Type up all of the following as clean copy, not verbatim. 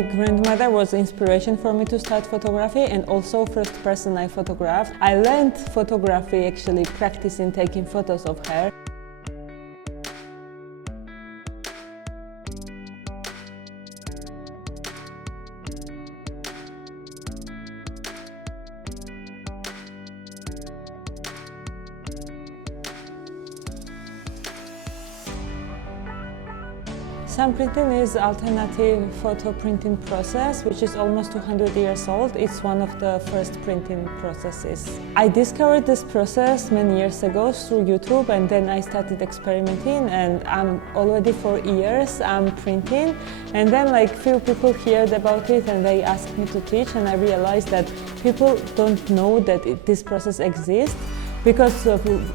My grandmother was inspiration for me to start photography, and also first person I photographed. I learned photography actually practicing taking photos of her. Sun printing is alternative photo printing process, which is almost 200 years old. It's one of the first printing processes. I discovered this process many years ago through YouTube, and then I started experimenting, and I'm already for years I'm printing. And then few people heard about it and they asked me to teach, and I realized that people don't know that this process exists. Because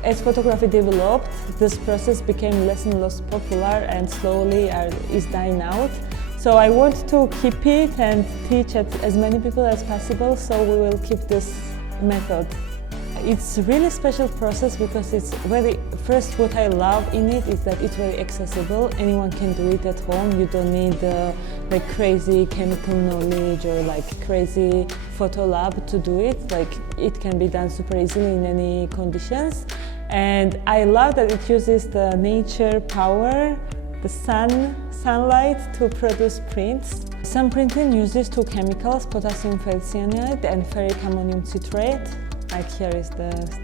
as photography developed, this process became less and less popular and slowly is dying out. So I want to keep it and teach as many people as possible, so we will keep this method. It's a really special process because it's first what I love in it is that it's very accessible. Anyone can do it at home. You don't need crazy chemical knowledge or crazy photo lab to do it. It can be done super easily in any conditions. And I love that it uses the nature power, the sunlight to produce prints. Sun printing uses two chemicals, potassium ferricyanide and ferric ammonium citrate. Here is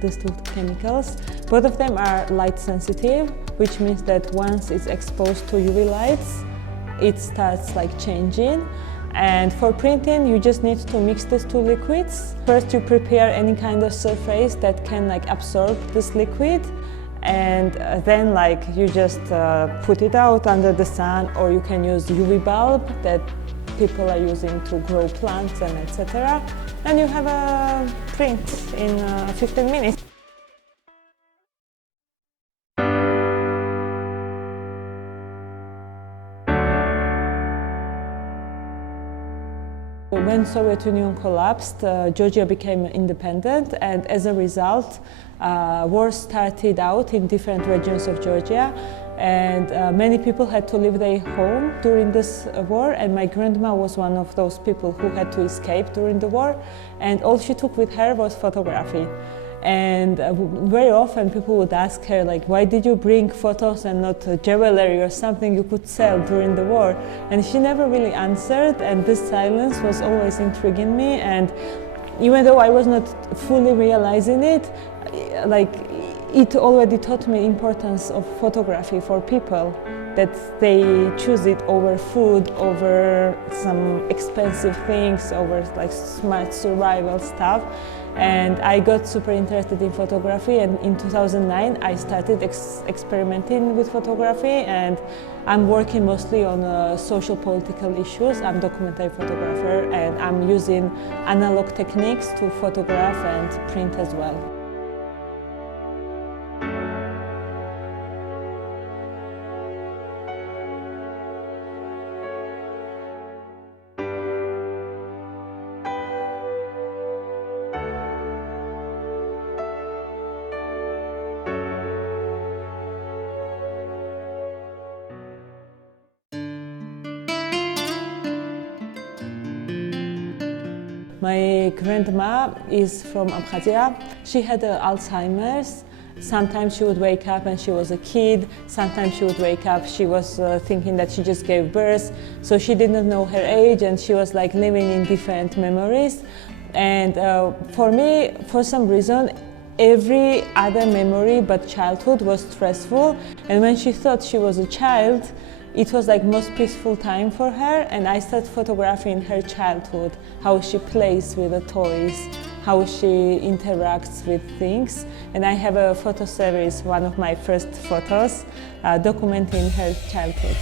these two chemicals. Both of them are light sensitive, which means that once it's exposed to UV lights, it starts changing. And for printing, you just need to mix these two liquids. First, you prepare any kind of surface that can absorb this liquid, and then you just put it out under the sun, or you can use UV bulb that people are using to grow plants and etc. And you have a print in 15 minutes. When Soviet Union collapsed, Georgia became independent, and as a result, wars started out in different regions of Georgia, and many people had to leave their home during this war, and my grandma was one of those people who had to escape during the war, and all she took with her was photography. And very often people would ask her, why did you bring photos and not jewelry or something you could sell during the war? And she never really answered, and this silence was always intriguing me. And even though I was not fully realizing it, it already taught me the importance of photography for people, that they choose it over food, over some expensive things, over smart survival stuff. And I got super interested in photography, and in 2009 I started experimenting with photography, and I'm working mostly on social political issues. I'm a documentary photographer, and I'm using analog techniques to photograph and print as well. My grandma is from Abkhazia. She had Alzheimer's. Sometimes she would wake up and she was a kid. Sometimes she would wake up, she was thinking that she just gave birth. So she didn't know her age, and she was living in different memories. And for me, for some reason, every other memory but childhood was stressful. And when she thought she was a child, it was most peaceful time for her, and I started photographing her childhood, how she plays with the toys, how she interacts with things. And I have a photo series, one of my first photos, documenting her childhood.